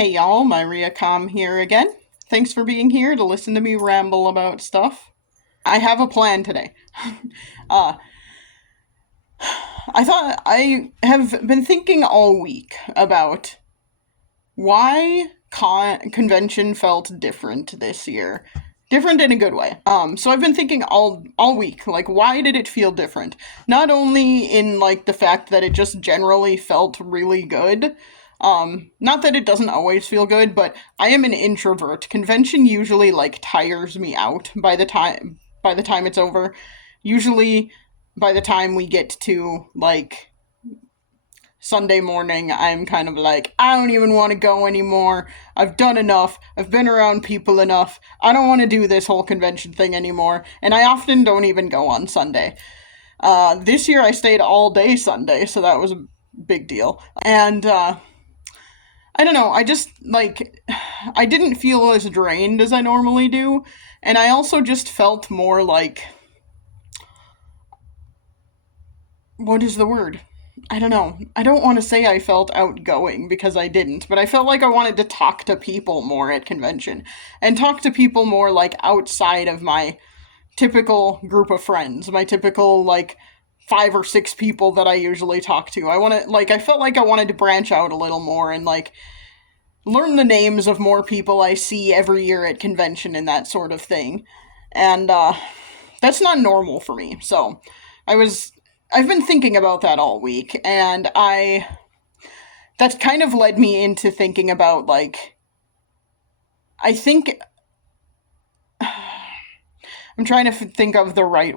Hey y'all, Myria Com here again. Thanks for being here to listen to me ramble about stuff. I have a plan today. uh, I have been thinking all week about why convention felt different this year. Different in a good way. So I've been thinking all week, like, why did it feel different? Not only in like the fact that it just generally felt really good. Not that it doesn't always feel good, but I am an introvert. Convention usually like tires me out by the time it's over. Usually by the time we get to like Sunday morning, I'm kind of like, I don't even want to go anymore. I've done enough. I've been around people enough. I don't want to do this whole convention thing anymore. And I often don't even go on Sunday. This year I stayed all day Sunday, so that was a big deal. And, I don't know, I just, like, I didn't feel as drained as I normally do. And I also just felt more like, what is the word? I don't know. I don't want to say I felt outgoing because I didn't, but I felt like I wanted to talk to people more at convention and talk to people more like outside of my typical group of friends, my typical like five or six people that I usually talk to. I felt like I wanted to branch out a little more and like learn the names of more people I see every year at convention and that sort of thing. And that's not normal for me. So I was I've been thinking about that all week, and I that kind of led me into thinking about like I think I'm trying to think of the right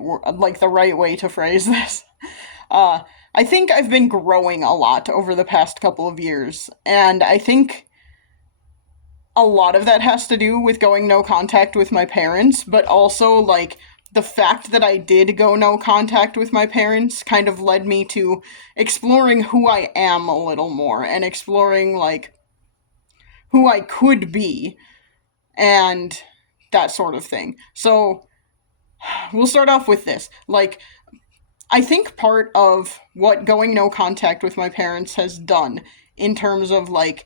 way to phrase this. Uh I think I've been growing a lot over the past couple of years, and I think a lot of that has to do with going no contact with my parents, but also like the fact that I did go no contact with my parents kind of led me to exploring who I am a little more and exploring like who I could be and that sort of thing. So, we'll start off with this. Like, I think part of what going no contact with my parents has done in terms of like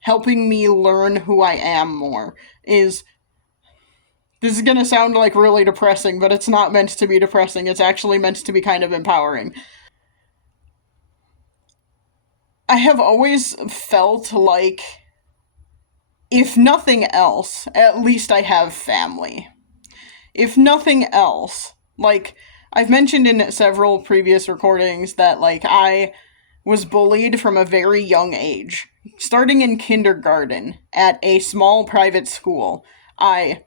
helping me learn who I am more is this is going to sound like really depressing, but it's not meant to be depressing. It's actually meant to be kind of empowering. I have always felt like, if nothing else, at least I have family. If nothing else, like, I've mentioned in several previous recordings that, like, I was bullied from a very young age. Starting in kindergarten at a small private school, I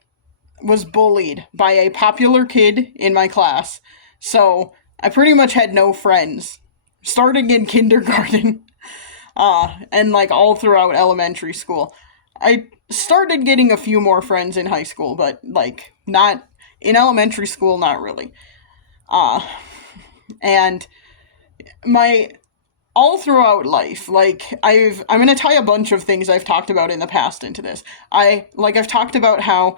was bullied by a popular kid in my class. So I pretty much had no friends starting in kindergarten, and like all throughout elementary school. I started getting a few more friends in high school, but like not in elementary school, not really. Uh, and my all throughout life, like I'm gonna tie a bunch of things I've talked about in the past into this. I've talked about how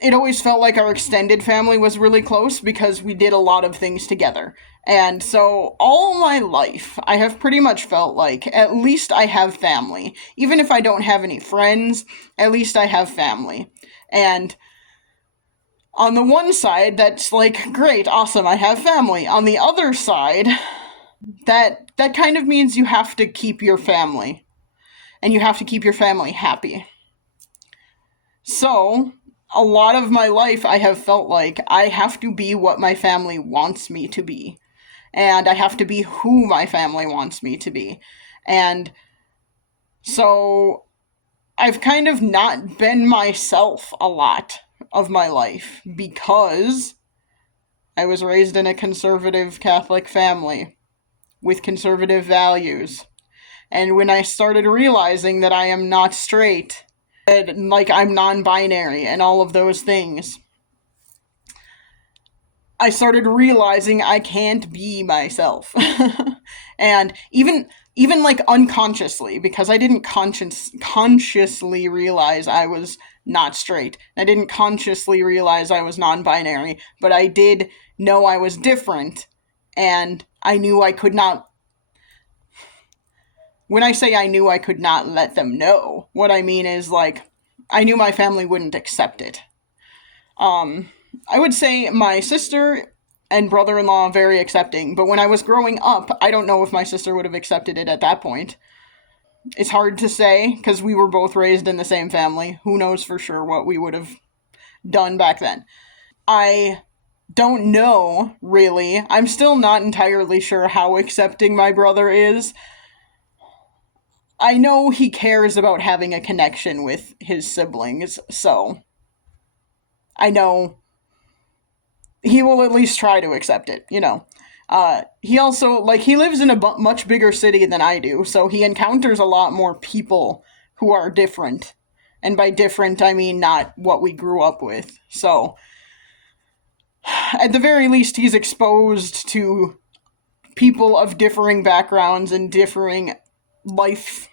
it always felt like our extended family was really close because we did a lot of things together. And so all my life, I have pretty much felt like at least I have family. Even if I don't have any friends, at least I have family. And on the one side, that's like, great, awesome, I have family. On the other side, that kind of means you have to keep your family. And you have to keep your family happy. So, a lot of my life I have felt like I have to be what my family wants me to be. And I have to be who my family wants me to be. And so I've kind of not been myself a lot of my life because I was raised in a conservative Catholic family with conservative values. And when I started realizing that I am not straight, and like I'm non-binary and all of those things, I started realizing I can't be myself. And even like unconsciously, because I didn't consciously realize I was not straight. I didn't consciously realize I was non-binary, but I did know I was different, and I knew I could not when I say I knew I could not let them know, what I mean is, like, I knew my family wouldn't accept it. I would say my sister and brother-in-law very accepting, but when I was growing up, I don't know if my sister would have accepted it at that point. It's hard to say, because we were both raised in the same family. Who knows for sure what we would have done back then. I don't know, really. I'm still not entirely sure how accepting my brother is. I know he cares about having a connection with his siblings, so I know he will at least try to accept it, you know. He also, like, he lives in a much bigger city than I do, so he encounters a lot more people who are different. And by different, I mean not what we grew up with. So, at the very least, he's exposed to people of differing backgrounds and differing life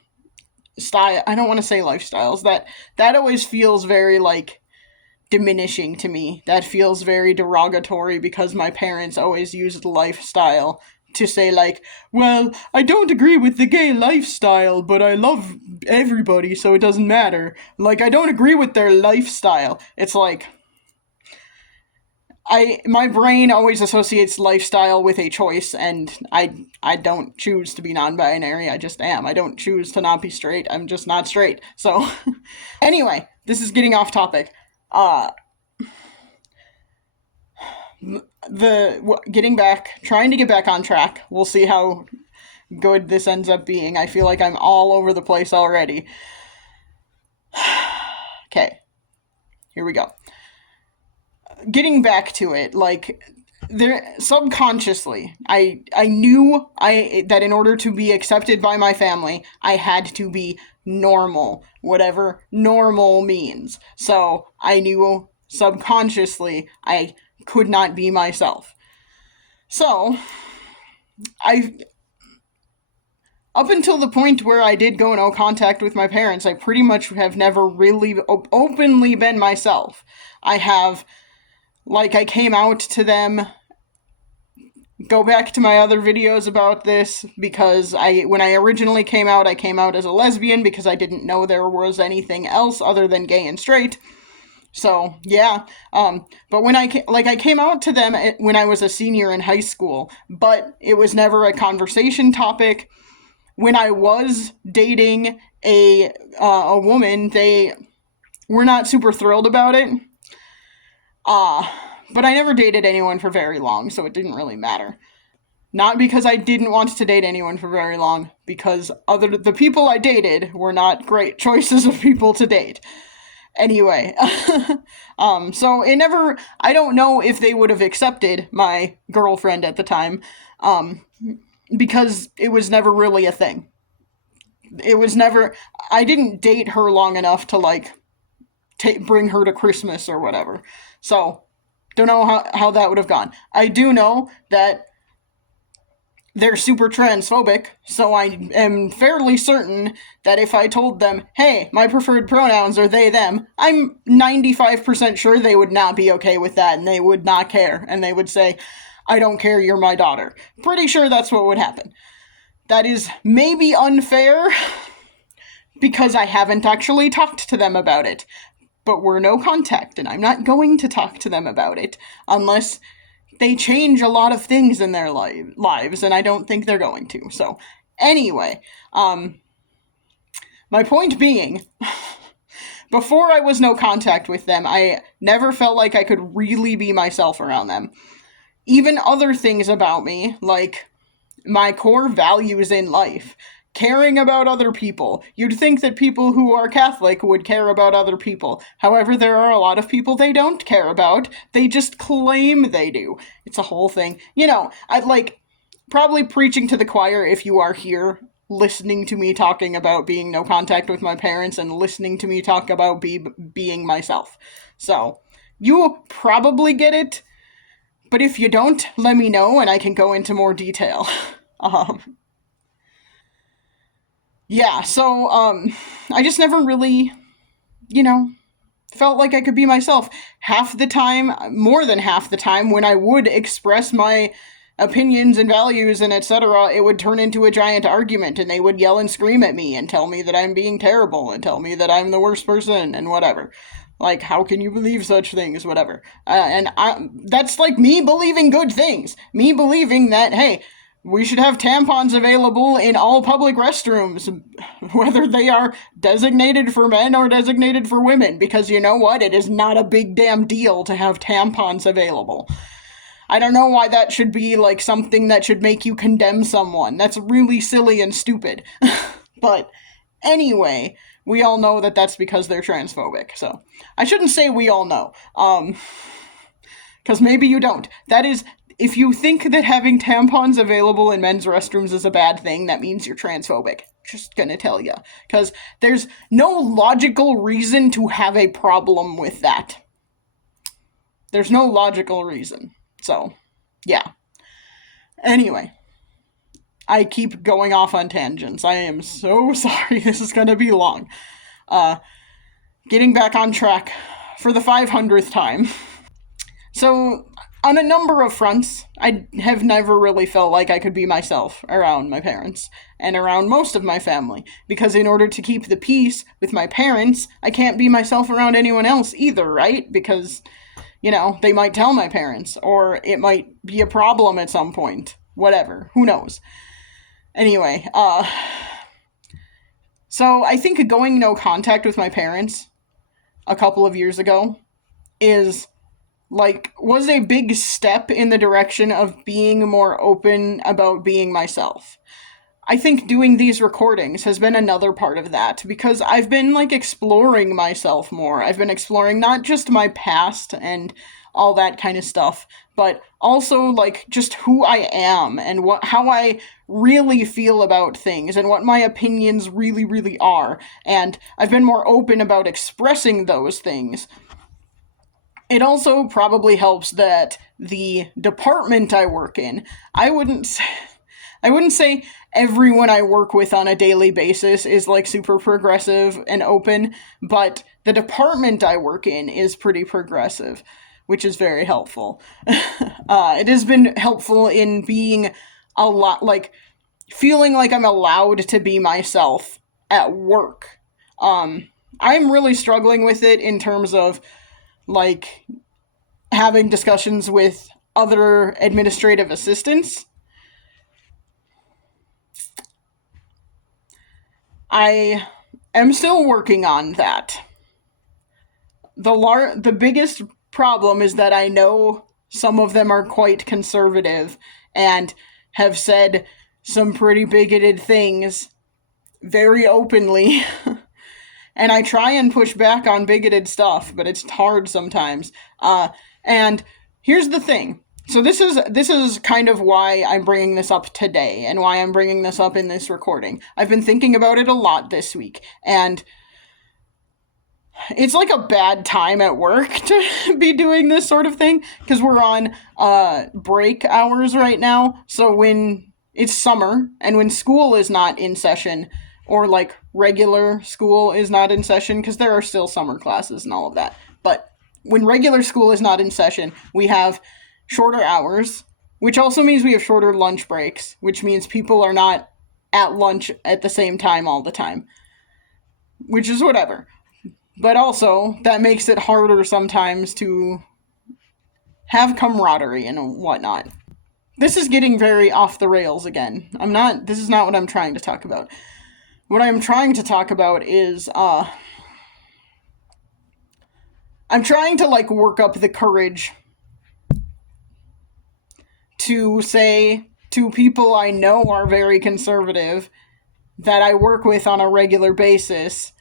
style. I don't want to say lifestyles. That always feels very, like, diminishing to me. That feels very derogatory because my parents always used lifestyle to say, like, well, I don't agree with the gay lifestyle, but I love everybody, so it doesn't matter. Like, I don't agree with their lifestyle. It's like, my brain always associates lifestyle with a choice, and I don't choose to be non-binary. I just am. I don't choose to not be straight. I'm just not straight. So, anyway, this is getting off topic. Trying to get back on track. We'll see how good this ends up being. I feel like I'm all over the place already. Okay, here we go. Getting back to it, like, there, subconsciously, I knew that in order to be accepted by my family, I had to be normal, whatever normal means. So I knew subconsciously I could not be myself. So up until the point where I did go no contact with my parents, I pretty much have never really openly been myself. I came out to them. Go back to my other videos about this, because when I originally came out, I came out as a lesbian because I didn't know there was anything else other than gay and straight. So, yeah. But when I came out to them when I was a senior in high school, but it was never a conversation topic. When I was dating a woman, they were not super thrilled about it. But I never dated anyone for very long, so it didn't really matter. Not because I didn't want to date anyone for very long, because the people I dated were not great choices of people to date. Anyway, so I don't know if they would have accepted my girlfriend at the time, because it was never really a thing. I didn't date her long enough to, like, bring her to Christmas or whatever. So, don't know how that would have gone. I do know that they're super transphobic, so I am fairly certain that if I told them, hey, my preferred pronouns are they, them, I'm 95% sure they would not be okay with that, and they would not care, and they would say, I don't care, you're my daughter. Pretty sure that's what would happen. That is maybe unfair, because I haven't actually talked to them about it. But we're no contact, and I'm not going to talk to them about it unless they change a lot of things in their lives, and I don't think they're going to. So, anyway, my point being, before I was no contact with them, I never felt like I could really be myself around them. Even other things about me, like my core values in life, caring about other people. You'd think that people who are Catholic would care about other people. However, there are a lot of people they don't care about. They just claim they do. It's a whole thing. You know, I'd like probably preaching to the choir if you are here listening to me talking about being no contact with my parents and listening to me talk about being myself. So, you probably get it, but if you don't, let me know and I can go into more detail. Yeah, so, I just never really, felt like I could be myself. Half the time, more than half the time, when I would express my opinions and values and etc., it would turn into a giant argument, and they would yell and scream at me and tell me that I'm being terrible and tell me that I'm the worst person and whatever. Like, how can you believe such things? Whatever. That's like me believing good things. Me believing that, hey, we should have tampons available in all public restrooms, whether they are designated for men or designated for women, because you know what? It is not a big damn deal to have tampons available. I don't know why that should be, like, something that should make you condemn someone. That's really silly and stupid. But anyway, we all know that that's because they're transphobic. So I shouldn't say we all know. Because maybe you don't. That is, if you think that having tampons available in men's restrooms is a bad thing, that means you're transphobic. Just gonna tell you. Because there's no logical reason to have a problem with that. There's no logical reason. So, yeah. Anyway, I keep going off on tangents. I am so sorry. This is gonna be long. Getting back on track for the 500th time. So, on a number of fronts, I have never really felt like I could be myself around my parents and around most of my family, because in order to keep the peace with my parents, I can't be myself around anyone else either, right? Because, you know, they might tell my parents, or it might be a problem at some point. Whatever. Who knows? Anyway, so I think going no contact with my parents a couple of years ago was a big step in the direction of being more open about being myself. I think doing these recordings has been another part of that, because I've been, like, exploring myself more. I've been exploring not just my past and all that kind of stuff, but also, like, just who I am and how I really feel about things and what my opinions really, really are. And I've been more open about expressing those things. It also probably helps that the department I work in, I wouldn't say everyone I work with on a daily basis is, like, super progressive and open, but the department I work in is pretty progressive, which is very helpful. It has been helpful in being a lot, like, feeling like I'm allowed to be myself at work. I'm really struggling with it in terms of, like, having discussions with other administrative assistants. I am still working on that. The biggest problem is that I know some of them are quite conservative and have said some pretty bigoted things very openly. And I try and push back on bigoted stuff, but it's hard sometimes. And here's the thing. So this is kind of why I'm bringing this up today, and why I'm bringing this up in this recording. I've been thinking about it a lot this week, and it's like a bad time at work to be doing this sort of thing, because we're on break hours right now. So when it's summer, and when school is not in session, or, like, regular school is not in session, because there are still summer classes and all of that. But when regular school is not in session, we have shorter hours, which also means we have shorter lunch breaks, which means people are not at lunch at the same time all the time, which is whatever. But also, that makes it harder sometimes to have camaraderie and whatnot. This is getting very off the rails again. This is not what I'm trying to talk about. What I'm trying to talk about is, I'm trying to, like, work up the courage to say to people I know are very conservative, that I work with on a regular basis,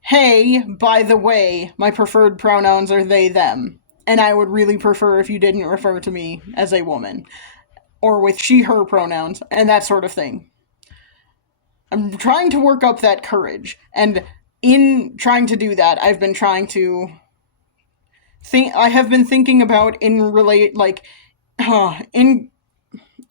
hey, by the way, my preferred pronouns are they, them, and I would really prefer if you didn't refer to me as a woman, or with she, her pronouns, and that sort of thing. I'm trying to work up that courage, and in trying to do that, I've been trying to I have been thinking about in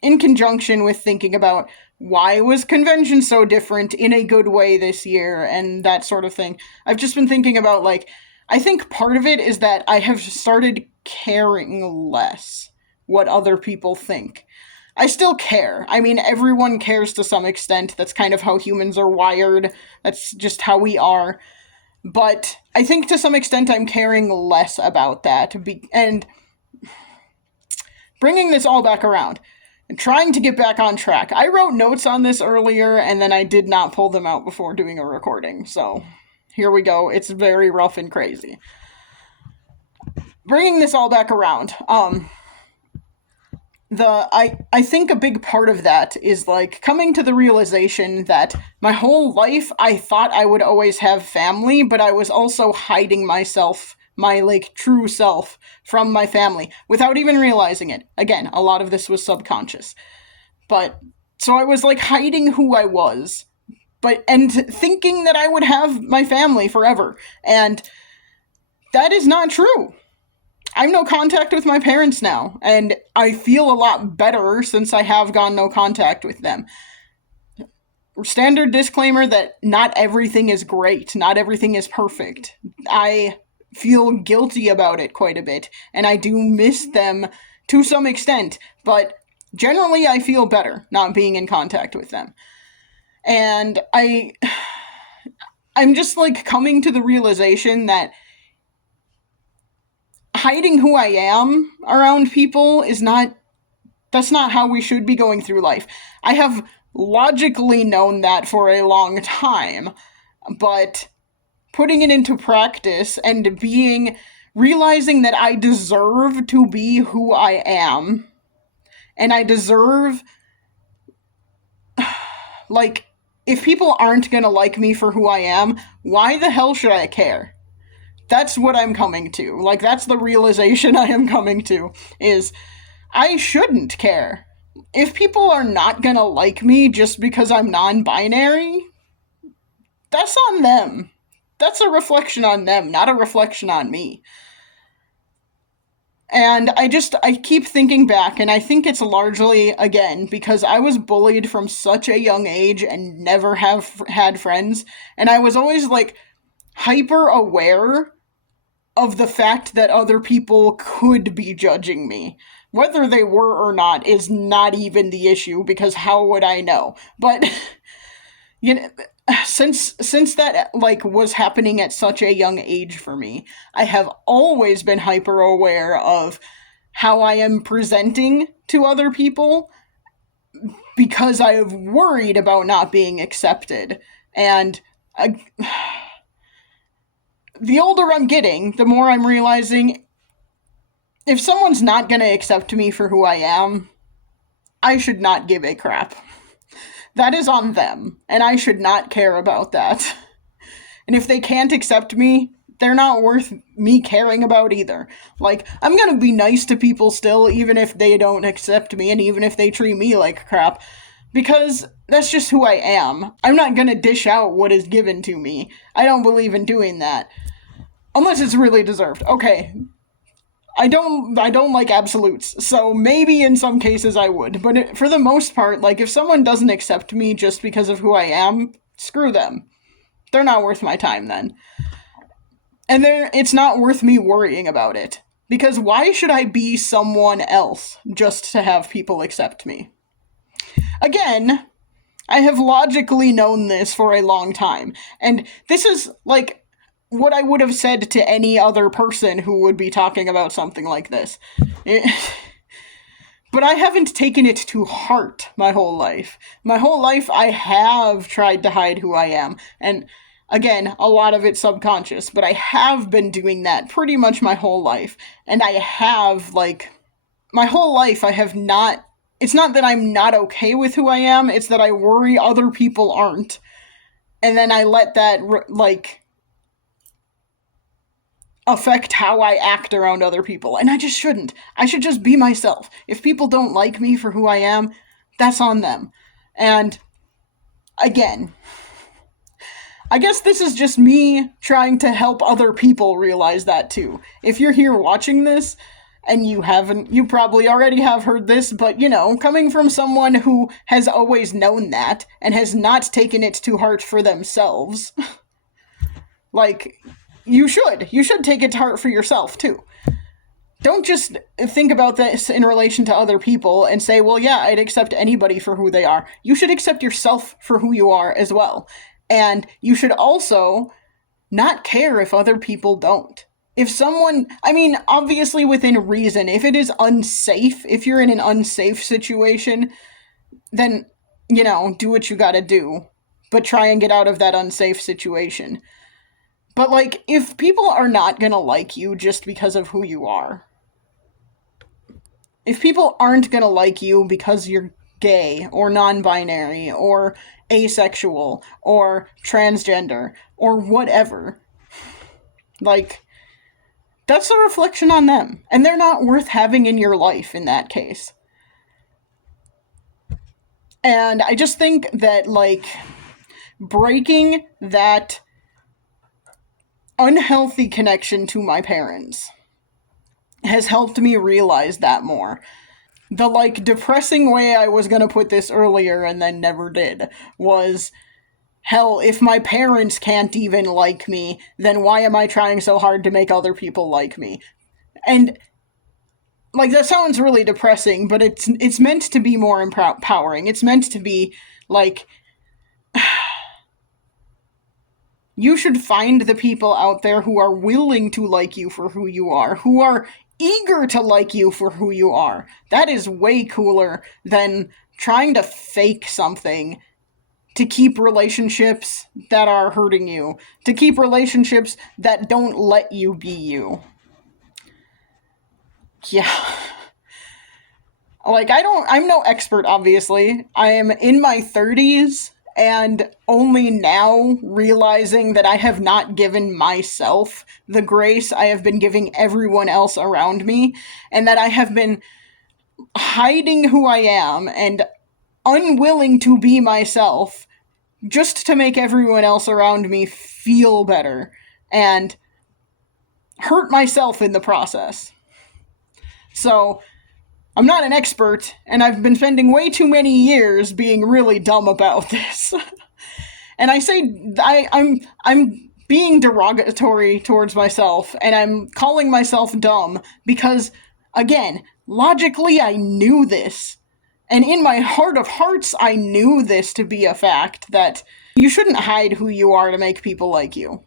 conjunction with thinking about why was convention so different in a good way this year, and that sort of thing. I've just been thinking about, like, I think part of it is that I have started caring less what other people think. I still care. I mean, everyone cares to some extent. That's kind of how humans are wired. That's just how we are. But I think to some extent I'm caring less about that. And bringing this all back around and trying to get back on track. I wrote notes on this earlier and then I did not pull them out before doing a recording. So here we go. It's very rough and crazy. Bringing this all back around. I think a big part of that is like coming to the realization that my whole life I thought I would always have family, but I was also hiding myself, my like true self, from my family without even realizing it. Again, a lot of this was subconscious. But so I was like hiding who I was, and thinking that I would have my family forever. And that is not true. I have no contact with my parents now, and I feel a lot better since I have gone no contact with them. Standard disclaimer that not everything is great, not everything is perfect. I feel guilty about it quite a bit, and I do miss them to some extent, but generally I feel better not being in contact with them. And I'm just like coming to the realization that hiding who I am around people that's not how we should be going through life. I have logically known that for a long time, but putting it into practice and realizing that I deserve to be who I am, and I deserve, like, if people aren't gonna like me for who I am, why the hell should I care? That's what I'm coming to. Like, that's the realization I am coming to, is I shouldn't care. If people are not gonna like me just because I'm non-binary, that's on them. That's a reflection on them, not a reflection on me. And I keep thinking back, and I think it's largely, again, because I was bullied from such a young age and never have had friends, and I was always, like, hyper aware of the fact that other people could be judging me. Whether they were or not is not even the issue, because how would I know? But, you know, since that, like, was happening at such a young age for me, I have always been hyper aware of how I am presenting to other people, because I have worried about not being accepted. And the older I'm getting, the more I'm realizing if someone's not going to accept me for who I am, I should not give a crap. That is on them, and I should not care about that. And if they can't accept me, they're not worth me caring about either. Like, I'm gonna be nice to people still, even if they don't accept me, and even if they treat me like crap, because that's just who I am. I'm not gonna dish out what is given to me. I don't believe in doing that. Unless it's really deserved. Okay. I don't like absolutes, so maybe in some cases I would, but for the most part, like, if someone doesn't accept me just because of who I am, screw them. They're not worth my time then. And it's not worth me worrying about it, because why should I be someone else just to have people accept me? Again, I have logically known this for a long time, and this is, like, what I would have said to any other person who would be talking about something like this. But I haven't taken it to heart my whole life. My whole life I have tried to hide who I am. And again, a lot of it's subconscious, but I have been doing that pretty much my whole life. And I have, like, my whole life I have not, it's not that I'm not okay with who I am, it's that I worry other people aren't. And then I let that, like, affect how I act around other people, and I just shouldn't. I should just be myself. If people don't like me for who I am, that's on them. And again, I guess this is just me trying to help other people realize that too. If you're here watching this, and you probably already have heard this, but, you know, coming from someone who has always known that, and has not taken it to heart for themselves, like, you should take it to heart for yourself, too. don't just think about this in relation to other people and say, well, yeah, I'd accept anybody for who they are. You should accept yourself for who you are as well. And you should also not care if other people don't. If someone, I mean, obviously within reason, if it is unsafe, if you're in an unsafe situation, then, do what you gotta do. But try and get out of that unsafe situation. But, like, if people are not gonna like you just because of who you are, if people aren't gonna like you because you're gay or non-binary or asexual or transgender or whatever, like, that's a reflection on them, and they're not worth having in your life in that case. And I just think that, like, breaking that unhealthy connection to my parents has helped me realize that more. The, like, depressing way I was gonna put this earlier and then never did was, hell, if my parents can't even like me, then why am I trying so hard to make other people like me? And, like, that sounds really depressing, but it's meant to be more empowering. It's meant to be, like, you should find the people out there who are willing to like you for who you are, who are eager to like you for who you are. That is way cooler than trying to fake something to keep relationships that are hurting you, to keep relationships that don't let you be you. Yeah. Like, I'm no expert, obviously. I am in my 30s and only now realizing that I have not given myself the grace I have been giving everyone else around me, and that I have been hiding who I am and unwilling to be myself just to make everyone else around me feel better and hurt myself in the process. So, I'm not an expert, and I've been spending way too many years being really dumb about this. And I say I'm being derogatory towards myself, and I'm calling myself dumb because, again, logically I knew this. And in my heart of hearts, I knew this to be a fact, that you shouldn't hide who you are to make people like you.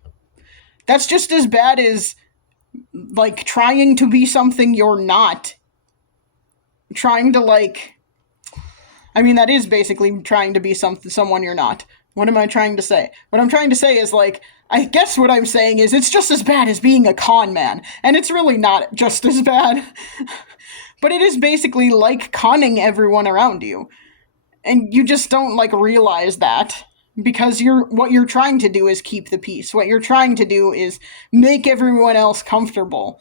That's just as bad as, like, trying to be something you're not. Trying to, like, I mean, that is basically trying to be someone you're not. What am I trying to say? What I'm trying to say is, like, I guess what I'm saying is it's just as bad as being a con man. And it's really not just as bad. But it is basically like conning everyone around you. And you just don't, like, realize that. Because what you're trying to do is keep the peace. What you're trying to do is make everyone else comfortable.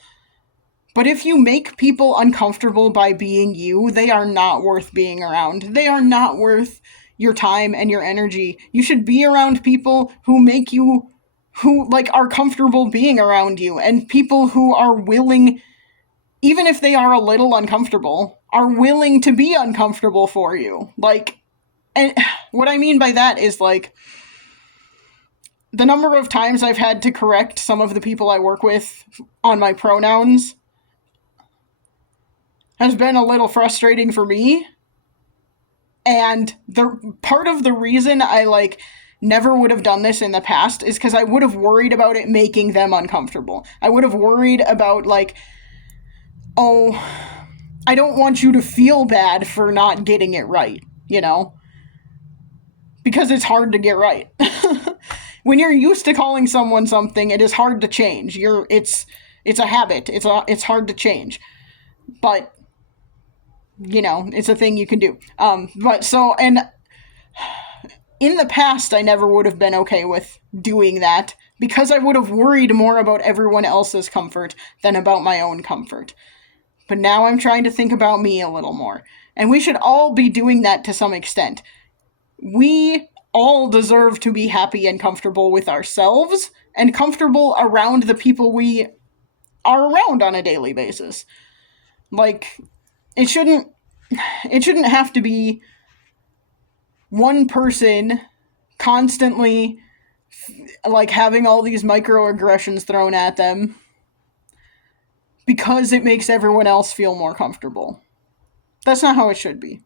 But if you make people uncomfortable by being you, they are not worth being around. They are not worth your time and your energy. You should be around people who, like, are comfortable being around you, and people who are willing, even if they are a little uncomfortable, are willing to be uncomfortable for you. Like, and what I mean by that is, like, the number of times I've had to correct some of the people I work with on my pronouns has been a little frustrating for me. And the part of the reason I, like, never would have done this in the past is because I would have worried about it making them uncomfortable. I would have worried about, like, oh, I don't want you to feel bad for not getting it right, Because it's hard to get right. When you're used to calling someone something, it is hard to change. It's a habit. It's hard to change. But it's a thing you can do. And in the past, I never would have been okay with doing that because I would have worried more about everyone else's comfort than about my own comfort. But now I'm trying to think about me a little more. And we should all be doing that to some extent. We all deserve to be happy and comfortable with ourselves and comfortable around the people we are around on a daily basis. Like, it shouldn't have to be one person constantly, like, having all these microaggressions thrown at them because it makes everyone else feel more comfortable. That's not how it should be.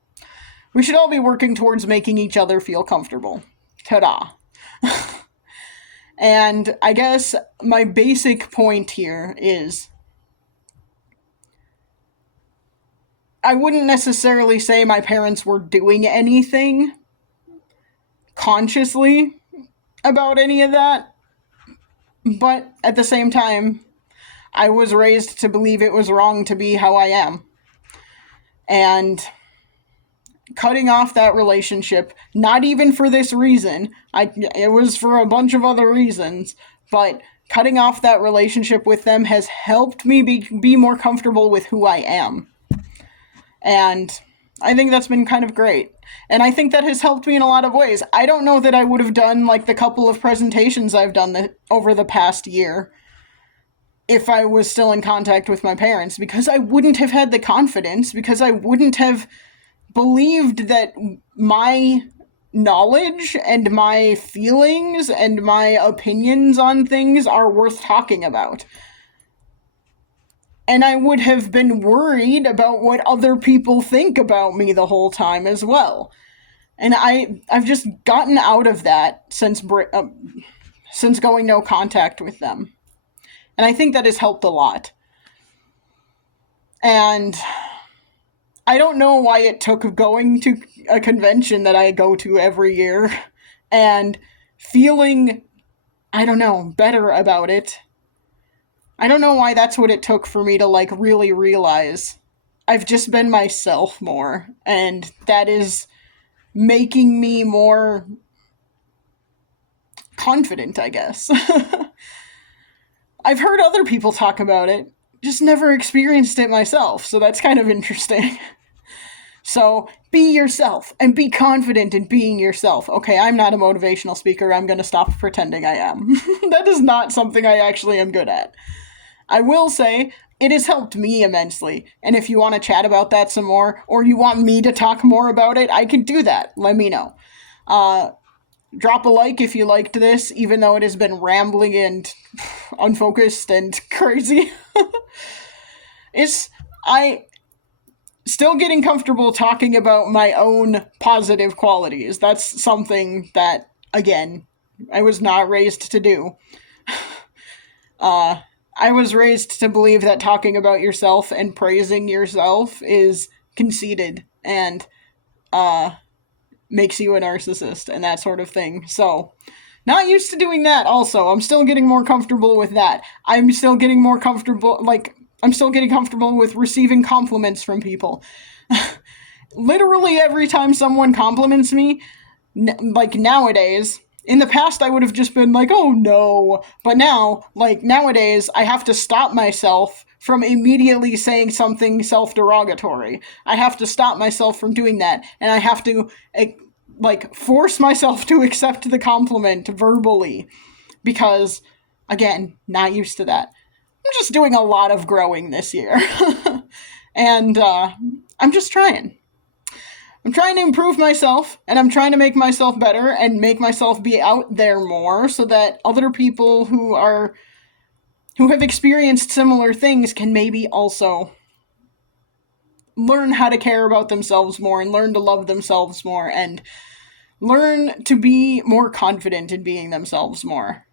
We should all be working towards making each other feel comfortable. Ta-da. And I guess my basic point here is I wouldn't necessarily say my parents were doing anything consciously about any of that, but at the same time, I was raised to believe it was wrong to be how I am. And cutting off that relationship, not even for this reason, it was for a bunch of other reasons, but cutting off that relationship with them has helped me be more comfortable with who I am. And I think that's been kind of great. And I think that has helped me in a lot of ways. I don't know that I would have done like the couple of presentations I've done over the past year if I was still in contact with my parents, because I wouldn't have had the confidence, because I wouldn't have believed that my knowledge and my feelings and my opinions on things are worth talking about. And I would have been worried about what other people think about me the whole time as well. And I've just gotten out of that since going no contact with them. And I think that has helped a lot. And I don't know why it took going to a convention that I go to every year and feeling, I don't know, better about it. I don't know why that's what it took for me to like really realize I've just been myself more, and that is making me more confident, I guess. I've heard other people talk about it, just never experienced it myself, so that's kind of interesting. So, be yourself, and be confident in being yourself. Okay, I'm not a motivational speaker, I'm gonna stop pretending I am. That is not something I actually am good at. I will say, it has helped me immensely, and if you want to chat about that some more, or you want me to talk more about it, I can do that. Let me know. Drop a like if you liked this, even though it has been rambling and unfocused and crazy. I still getting comfortable talking about my own positive qualities. That's something that, again, I was not raised to do. I was raised to believe that talking about yourself and praising yourself is conceited and makes you a narcissist and that sort of thing. So, not used to doing that also. I'm still getting more comfortable with that. I'm still getting comfortable with receiving compliments from people. Literally every time someone compliments me, nowadays, in the past I would have just been like, oh no. But now, nowadays, I have to stop myself from immediately saying something self-derogatory. I have to stop myself from doing that. And I have to, force myself to accept the compliment verbally. Because, again, not used to that. I'm just doing a lot of growing this year. And I'm just trying. I'm trying to improve myself, and I'm trying to make myself better and make myself be out there more so that other people who have experienced similar things can maybe also learn how to care about themselves more and learn to love themselves more and learn to be more confident in being themselves more.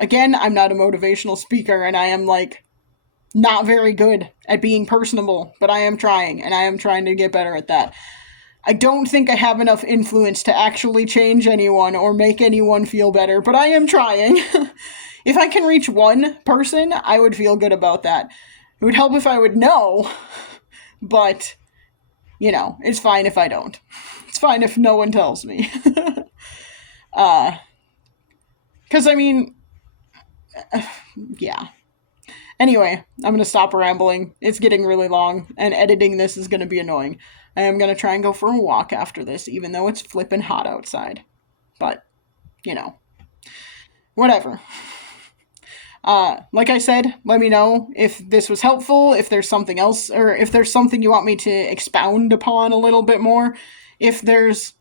Again, I'm not a motivational speaker, and I am not very good at being personable, but I am trying, and I am trying to get better at that. I don't think I have enough influence to actually change anyone or make anyone feel better, but I am trying. If I can reach one person, I would feel good about that. It would help if I would know, but, it's fine if I don't. It's fine if no one tells me. Because, yeah. Anyway, I'm going to stop rambling. It's getting really long, and editing this is going to be annoying. I am going to try and go for a walk after this, even though it's flippin' hot outside. But, whatever. Like I said, let me know if this was helpful, if there's something else, or if there's something you want me to expound upon a little bit more. If there's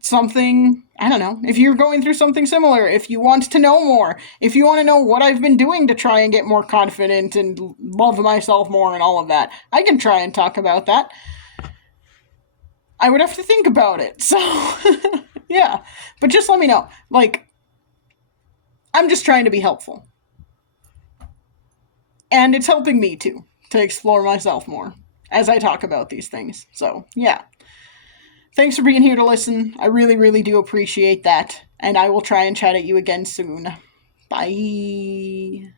something, I don't know, if you're going through something similar, if you want to know more, if you want to know what I've been doing to try and get more confident and love myself more and all of that, I can try and talk about that. I would have to think about it. So, yeah. But just let me know. Like, I'm just trying to be helpful. And it's helping me too, to explore myself more as I talk about these things. So, yeah. Thanks for being here to listen. I really, really do appreciate that. And I will try and chat at you again soon. Bye.